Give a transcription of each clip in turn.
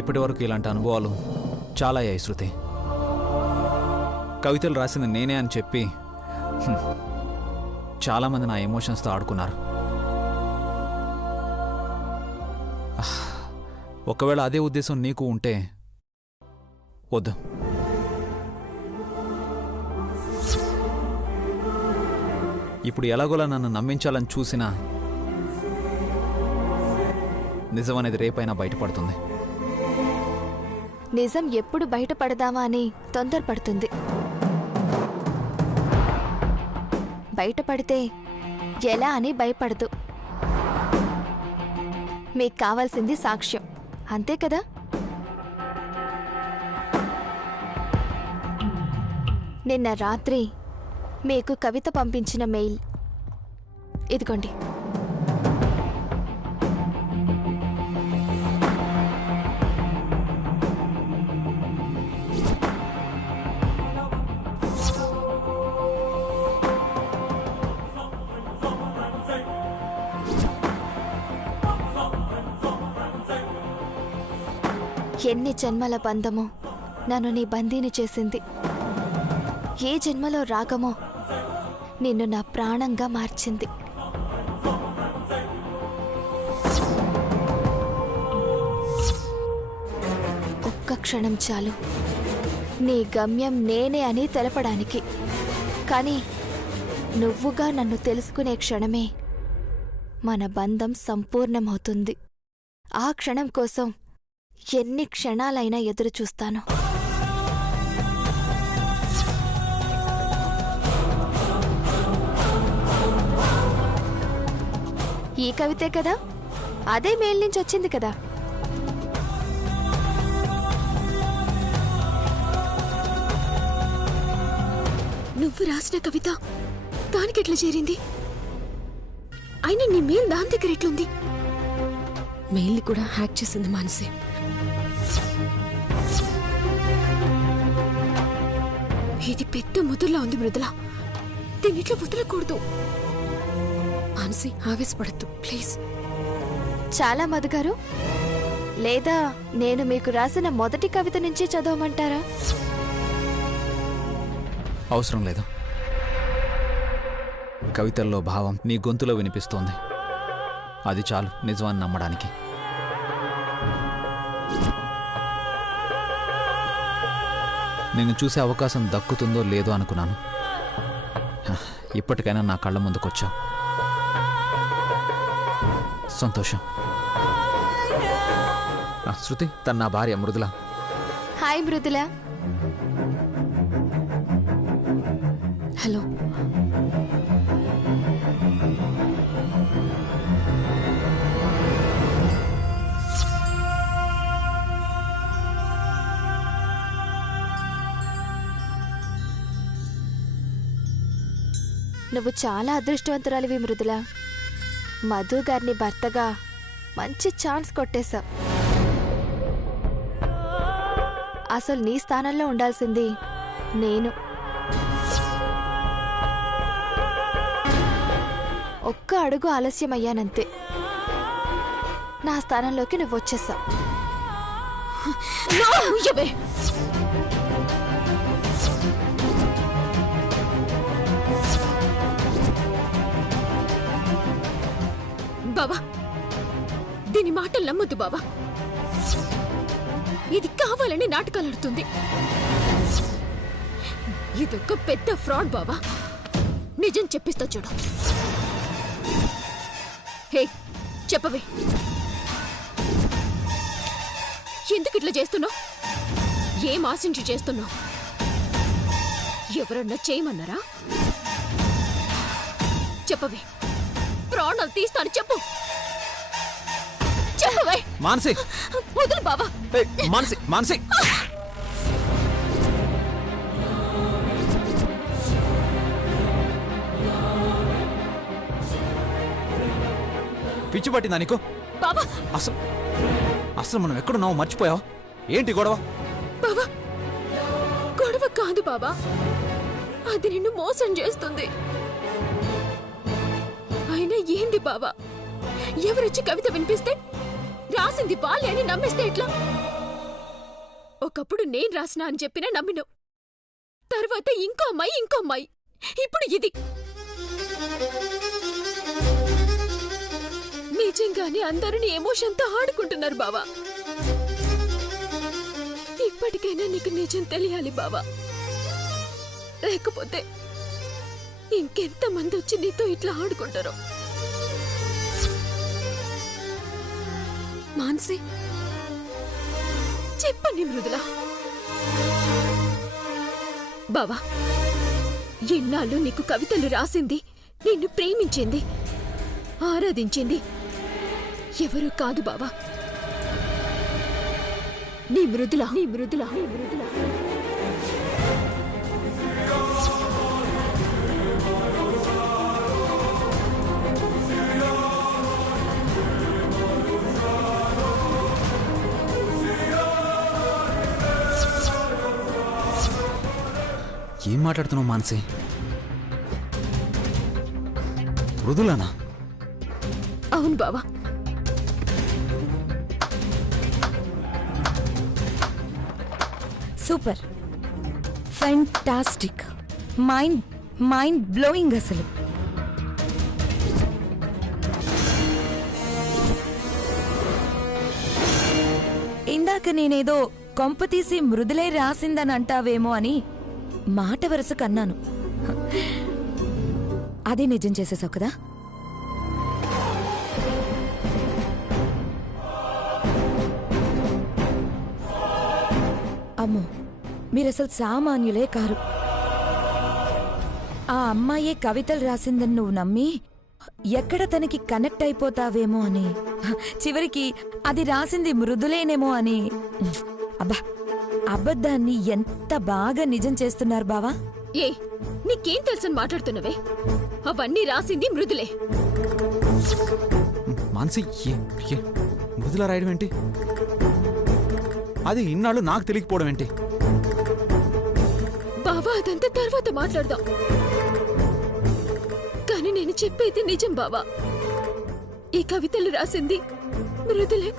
ఇప్పటి వరకు ఇలాంటి అనుభవాలు చాలా అయ్యాయి శృతి. కవితలు రాసింది నేనే అని చెప్పి చాలామంది నా ఎమోషన్స్తో ఆడుకున్నారు. ఒకవేళ అదే ఉద్దేశం నీకు ఉంటే వద్దు. ఇప్పుడు ఎలాగోలా నన్ను నమ్మించాలని చూసినా నిజం అనేది రేపైనా బయటపడుతుంది. నిజం ఎప్పుడు బయటపడదామా అని తొందరపడుతుంది. బయటపడితే ఎలా అని భయపడదు. మీకు కావాల్సింది సాక్ష్యం, అంతే కదా? నిన్న రాత్రి మీకు కవిత పంపించిన మెయిల్ ఇదిగోండి. ఎన్ని జన్మల బంధమో నన్ను నీ బందీని చేసింది. ఏ జన్మలో రాగమో నిన్ను నా ప్రాణంగా మార్చింది. ఒక్క క్షణం చాలు నీ గమ్యం నేనే అని తెలపడానికి. కానీ నువ్వుగా నన్ను తెలుసుకునే క్షణమే మన బంధం సంపూర్ణమవుతుంది. ఆ క్షణం కోసం ఎన్ని క్షణాలైనా ఎదురు చూస్తాను. ఈ కవితే కదా, అదే మెయిల్ నుంచి వచ్చింది కదా. నువ్వు రాసిన కవిత దానికెట్లా చేరింది? అయినా నీ మెయిల్ దాని దగ్గర ఎట్లుంది? మెయిల్ని కూడా హ్యాక్ చేసింది మానసి. ఇది పెద్ద ముద్రలా ఉంది మృదుల. దీనిట్లో వదలకూడదు. మానసి ఆవేశపడద్దు ప్లీజ్. చాలా మధుగారు, లేదా నేను మీకు రాసిన మొదటి కవిత నుంచి చదవమంటారా? అవసరం లేదు. కవితల్లో భావం నీ గొంతులో వినిపిస్తోంది. అది చాలు నిజమని నమ్మడానికి. నేను చూసే అవకాశం దక్కుతుందో లేదో అనుకున్నాను. ఇప్పటికైనా నా కళ్ళ ముందుకొచ్చావు. సంతోషం. శృతి, తన నా భార్య మృదుల. హాయ్ మృదుల. హలో. నువ్వు చాలా అదృష్టవంతురాలివి మృదుల. మధు గారిని భర్తగా మంచి ఛాన్స్ కొట్టేశావు. అసలు నీ స్థానంలో ఉండాల్సింది నేను. ఒక్క అడుగు ఆలస్యమయ్యానంతే. నా స్థానంలోకి నువ్వు వచ్చేసావు. బాబా, దీని మాటలు నమ్మొద్దు బాబా. ఇది కావాలని నాటకాలాడుతుంది. ఇదొక పెద్ద ఫ్రాడ్ బాబా. నిజం చెప్పిస్తా చూడు. హే, చెప్పవే, ఎందుకు ఇట్లా చేస్తున్నావు? ఏం ఆశించి చేస్తున్నావు? ఎవరన్నా చేయమన్నారా? చెప్పవే, ప్రాణాలు తీస్తాను. చెప్పు, చెప్పవే. మానసి, వదులు బాబా. మానసి, మానసి. పిచ్చి పట్టిందా నీకు? బాబా, అసలు మనం ఎక్కడున్నావు మర్చిపోయావు? ఏంటి గొడవ? బాబా, గొడవ కాదు బాబా, అది నిన్ను మోసం చేస్తుంది. అయినా ఏంది బాబా, ఎవరొచ్చి కవిత వినిపిస్తే రాసింది వాళ్ళే అని నమ్మేస్తే ఎట్లా? ఒకప్పుడు నేను రాసినా అని చెప్పినా నమ్మినావు. తర్వాత ఇంకో అమ్మాయి. ఇప్పుడు ఇది. నిజంగానే అందరూ నీ ఎమోషన్తో ఆడుకుంటున్నారు బావా. ఇప్పటికైనా నీకు నిజం తెలియాలి బావా. లేకపోతే ఇంకెంతమంది వచ్చి నీతో ఇట్లా ఆడుకుంటారో. మాన్సి, చెప్పండి మృదుల. బావా, ఎన్నాళ్ళు నీకు కవితలు రాసింది, నిన్ను ప్రేమించింది, ఆరాధించింది ఎవరు కాదు బావా, నీ మృదుల. ఏం మాట్లాడుతున్నావు మానసి? మృదులనా? అవును బావా. Super, fantastic, mind blowing. అసలు ఇందాక నేనేదో కొంపతీసి మృదులే రాసిందని అంటావేమో అని మాట వరుస కన్నాను. అదే నిజం చేసేసావు కదా? అమ్మో, మీరసలు సామాన్యులే కారు. ఆ అమ్మాయే కవితలు రాసిందని నువ్వు నమ్మి ఎక్కడ తనకి కనెక్ట్ అయిపోతావేమో అని, చివరికి అది రాసింది మృదులేనేమో అని. అబ్బా, అబద్ధాన్ని ఎంత బాగా నిజం చేస్తున్నారు బావా. ఏ, నీకేం తెలుసని మాట్లాడుతున్నావే? అవన్నీ రాసింది మృదులే. మానసి, మృదుల రాయడం ఏంటి? అది ఇన్నాళ్ళు నాకు తెలియకపోవడం ఏంటి? బావా, అదంతా తర్వాత మాట్లాడదాం. కానీ నేను చెప్పేది నిజం బావా. ఈ కవితలు రాసింది మృదులే.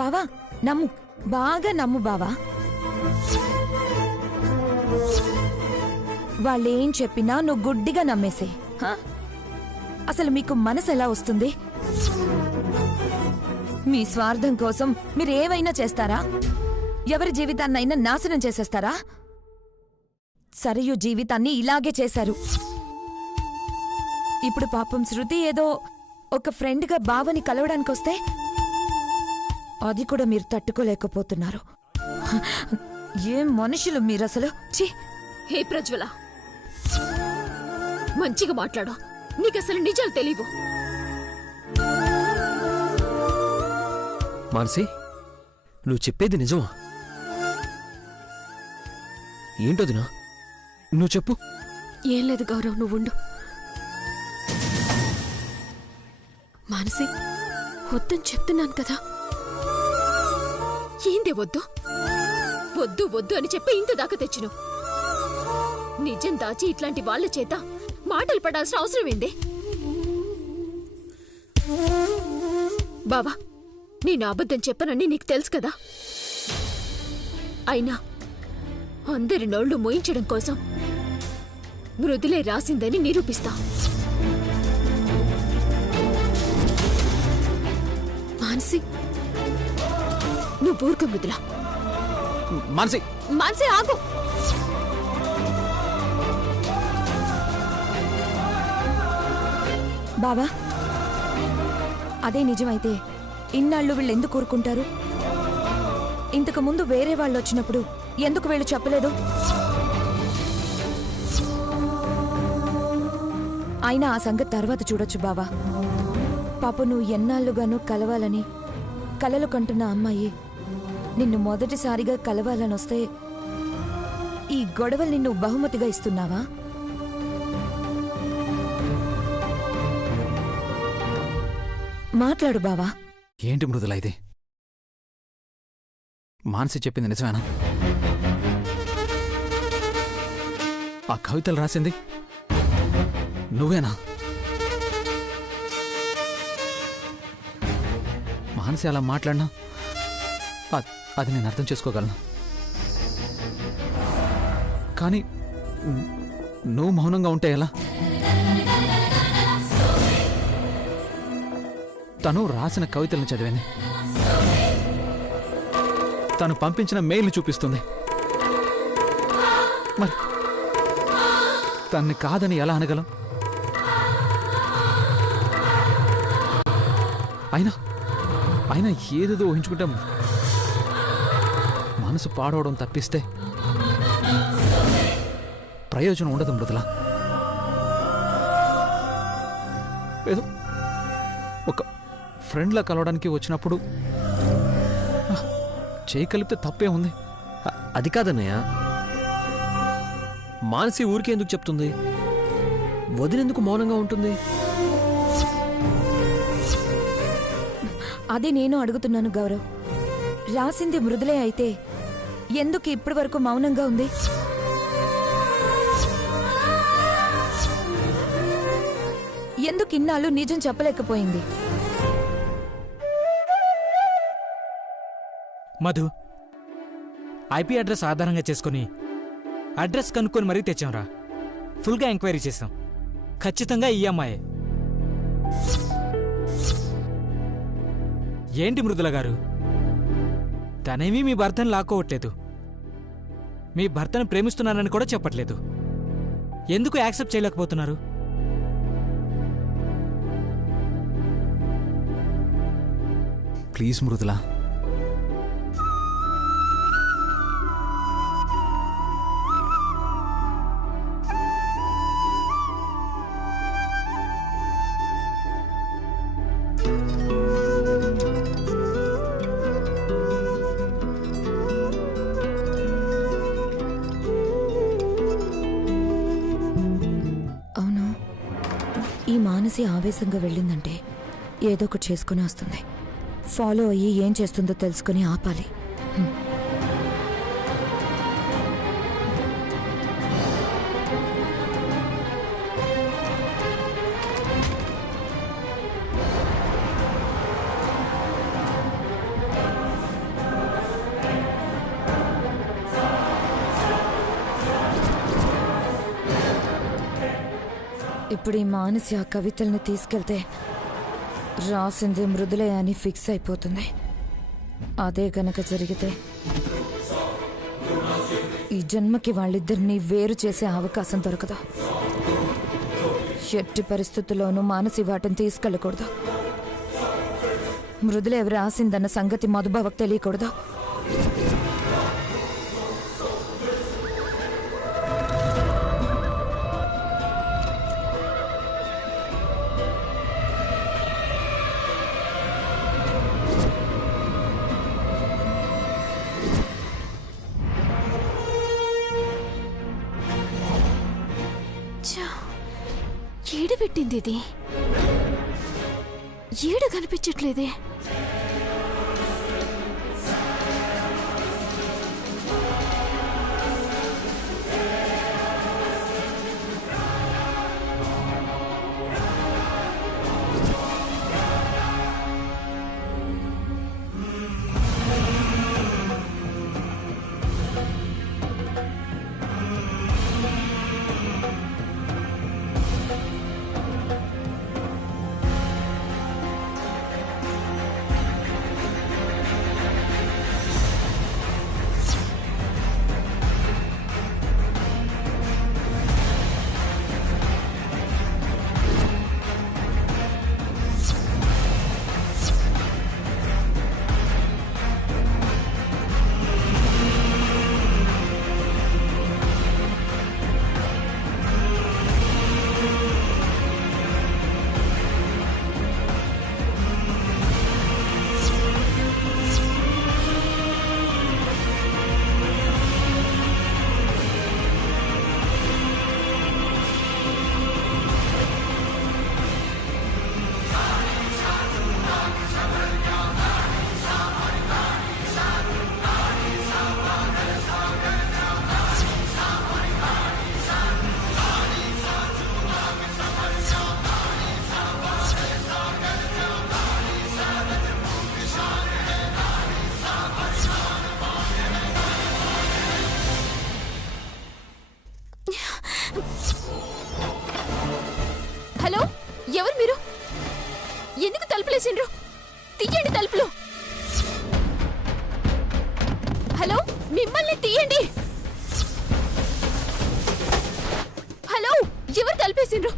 బావా, నమ్ము, బాగా నమ్ము బావా. వాళ్ళేం చెప్పినా నువ్వు గుడ్డిగా నమ్మేసే. అసలు మీకు మనసు ఎలా వస్తుంది? మీ స్వార్థం కోసం మీరేవైనా చేస్తారా? ఎవరి జీవితాన్నైనా నాశనం చేసేస్తారా? సరియు జీవితాన్ని ఇలాగే చేశారు. ఇప్పుడు పాపం శృతి ఏదో ఒక ఫ్రెండ్గా బావని కలవడానికొస్తే అది కూడా మీరు తట్టుకోలేకపోతున్నారు. ఏం మనుషులు మీరసలు! ఛీ! హే ప్రజ్వల, మంచిగా మాట్లాడు. నీకసలు నిజాలు తెలీవు. మానసి, నువ్వు చెప్పేది నిజమా? ఏంటోదినా? నువ్వు చెప్పు. ఏం లేదు గౌరవ్, నువ్వుండు. మానసి, వద్దని చెప్తున్నాను కదా. ఏందే వద్దు వద్దు వద్దు అని చెప్పి ఇంత దాకా తెచ్చిను. నిజం దాచి ఇట్లాంటి వాళ్ళ చేత మాటలు పడాల్సిన అవసరం ఏందే? బావా, నేను అబద్ధం చెప్పనని నీకు తెలుసు కదా. అయినా అందరి నోళ్లు మోయించడం కోసం మృదులే రాసిందని నిరూపిస్తా. మానసి, నువ్వు ఊరుకో మృదుల. మానసి, మానసి ఆగు. బావా, అదే నిజమైతే ఇన్నాళ్ళు వీళ్ళెందుకు ఊరుకుంటారు? ఇంతకు ముందు వేరే వాళ్ళు వచ్చినప్పుడు ఎందుకు వీళ్ళు చెప్పలేదు? అయినా ఆ సంగతి తర్వాత చూడొచ్చు బావా. పాప, నువ్వు ఎన్నాళ్ళుగానూ కలవాలని కలలు కంటున్న అమ్మాయి నిన్ను మొదటిసారిగా కలవాలనొస్తే ఈ గొడవల్ని నువ్వు బహుమతిగా ఇస్తున్నావా? మాట్లాడు బావా. ఏంటి మృదుల ఇది? మానసి చెప్పింది నిజమేనా? ఆ కవితలు రాసింది నువ్వేనా? మానసి అలా మాట్లాడినా అది నేను అర్థం చేసుకోగలను. కానీ నువ్వు మౌనంగా ఉంటే ఎలా? తను రాసిన కవితలను చదివింది, తను పంపించిన మెయిల్ని చూపిస్తుంది. మరి తన్ని కాదని ఎలా అనగలం? అయినా ఏదేదో ఊహించుకుంటాం, మనసు పాడవడం తప్పిస్తే ప్రయోజనం ఉండదు మృదుల. ఏదో ఒక ఫ్రెండ్లా కలవడానికి వచ్చినప్పుడు చేయి కలిపితే తప్పే ఉంది. అది కాదన్నయ్య, మానసి ఊరికే ఎందుకు చెప్తుంది? వదినెందుకు మౌనంగా ఉంటుంది? అదే నేను అడుగుతున్నాను గౌరవ్. రాసింది మృదులే అయితే ఎందుకు ఇప్పటి వరకు మౌనంగా ఉంది? ఎందుకు ఇన్నాళ్ళు నిజం చెప్పలేకపోయింది? మధు, ఐపీ అడ్రస్ ఆధారంగా చేసుకుని అడ్రస్ కనుక్కొని మరీ తెచ్చాంరా. ఫుల్గా ఎంక్వైరీ చేశాం. ఖచ్చితంగా ఈ అమ్మాయే. ఏంటి మృదుల గారు, తనేమీ మీ భర్తను లాక్కోవట్లేదు, మీ భర్తను ప్రేమిస్తున్నానని కూడా చెప్పట్లేదు. ఎందుకు యాక్సెప్ట్ చేయలేకపోతున్నారు? ప్లీజ్ మృదుల, అవును, ఈ మానసి ఆవేశంగా వెళ్ళిందంటే ఏదో ఒకటి చేసుకుని వస్తుంది. ఫాలో అయ్యి ఏం చేస్తుందో తెలుసుకుని ఆపాలి. ఇప్పుడు ఈ మానసి ఆ కవితల్ని తీసుకెళ్తే రాసింది మృదులే అని ఫిక్స్ అయిపోతుంది. అదే గనక జరిగితే ఈ జన్మకి వాళ్ళిద్దరినీ వేరు చేసే అవకాశం దొరకదు. ఎట్టి పరిస్థితుల్లోనూ మానసి వాటిని తీసుకెళ్ళకూడదు. మృదులే ఎవరు రాసిందన్న సంగతి మధుబావకు తెలియకూడదు. ఏడు పెట్టింది ఇది, ఏడు కనిపించట్లేదే. తీయండి తలుపులు. హలో, మిమ్మల్ని తీయండి. హలో, ఎవరు తలుపేసిండ్రు?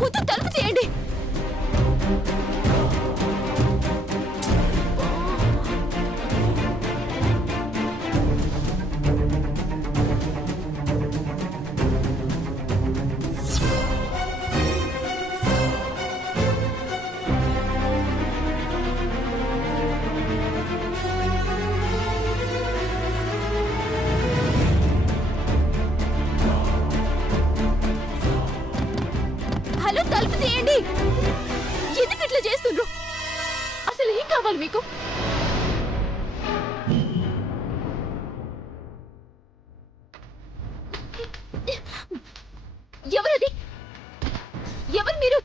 ముందు తలుపు తీయండి. హలో, తలుపు తీయండి. ఎందుకు ఇట్లా చేస్తుండ్రు? అసలు ఏం కావాలి మీకు? ఎవరది? ఎవరు మీరు?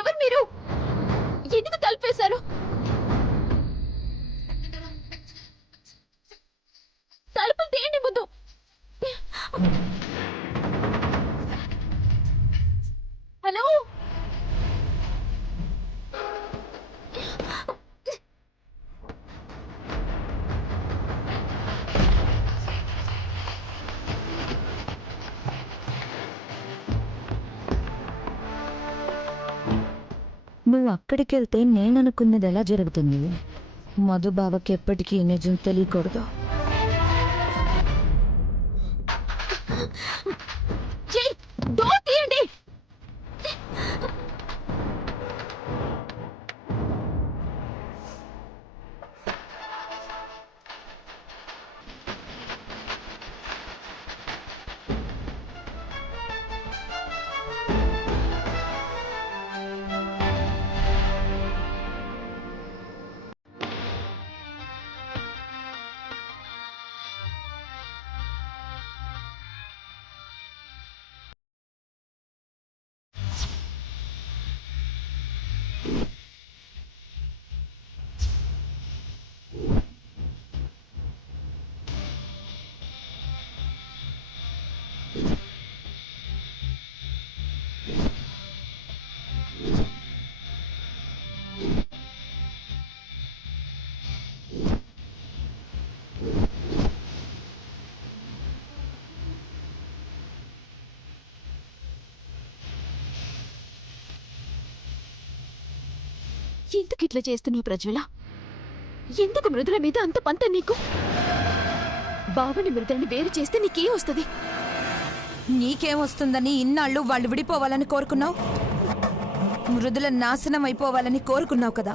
ఎవరు మీరు? ఎందుకు తలుపేశారు? తలుపులు తీయండి ముందు. హలో, నువ్వు అక్కడికి వెళ్తే నేను అనుకున్నది ఎలా జరుగుతుంది? మధుబావకి ఎప్పటికీ నిజం తెలియకూడదు. డోర్ తీయండి. ఎందుకు ఇట్లా చేస్తున్నావు ప్రజ్వల? ఎందుకు మృదుల మీద అంత పంత నీకు? బావని మృదులని వేరు చేస్తే నీకేం వస్తుంది? నీకేమొస్తుందని ఇన్నాళ్ళు వాళ్ళు విడిపోవాలని కోరుకున్నావు? మృదుల నాశనం అయిపోవాలని కోరుకున్నావు కదా.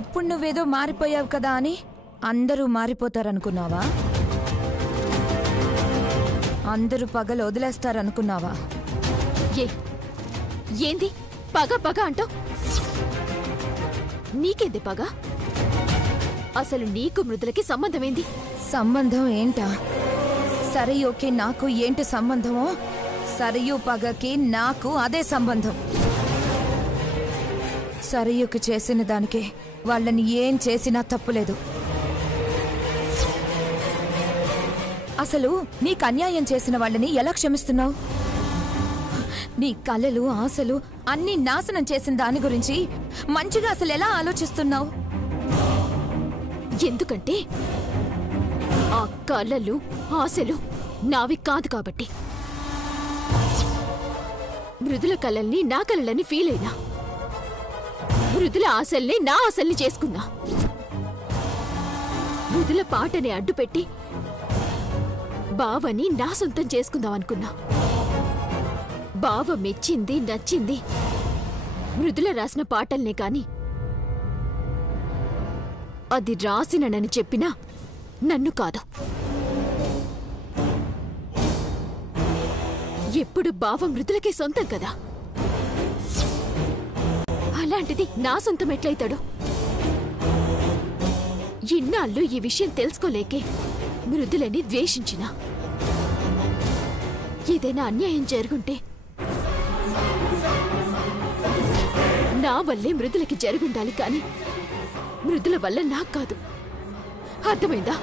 ఇప్పుడు నువ్వేదో మారిపోయావు కదా అని అందరూ మారిపోతారనుకున్నావా? అందరూ పగలు వదిలేస్తారనుకున్నావా? ఏంది పగ పగ అంటావు? నీకేంది పగ? అసలు నీకు మృదులకి సంబంధమేంది? సంబంధం ఏంటా? సరయుకి నాకు ఏంటి సంబంధమో సరయు పగకి నాకు అదే సంబంధం. సరయుకి చేసిన దానికే వాళ్ళని ఏం చేసినా తప్పులేదు. అసలు నీకు అన్యాయం చేసిన వాళ్ళని ఎలా క్షమిస్తున్నావు? నీ కలలు ఆశలు అన్నీ నాశనం చేసిన దాని గురించి మంచిగా అసలు ఎలా ఆలోచిస్తున్నావు? ఎందుకంటే ఆ కలలు ఆశలు నావి కాదు కాబట్టి. మృదుల కలల్ని నా కలలని ఫీల్ అయినా, మృదుల ఆశల్ని నా ఆశల్ని చేసుకున్నా. మృదుల పాటని అడ్డుపెట్టి బావని నా సొంతం చేసుకుందాం అనుకున్నా. బావ మెచ్చింది నచ్చింది మృదుల రాసిన పాటల్నే కాని అది రాసిననని చెప్పినా నన్ను కాదు. ఎప్పుడు బావ మృదులకే సొంతం కదా. అలాంటిది నా సొంతం ఎట్లయితాడు? ఇన్నాళ్ళు ఈ విషయం తెలుసుకోలేకే మృదులని ద్వేషించిన. ఏదైనా అన్యాయం జరుగుంటే నా వల్లే మృదులకి జరుగుండాలి కానీ మృదుల వల్ల నాకు కాదు. అర్థమైందా?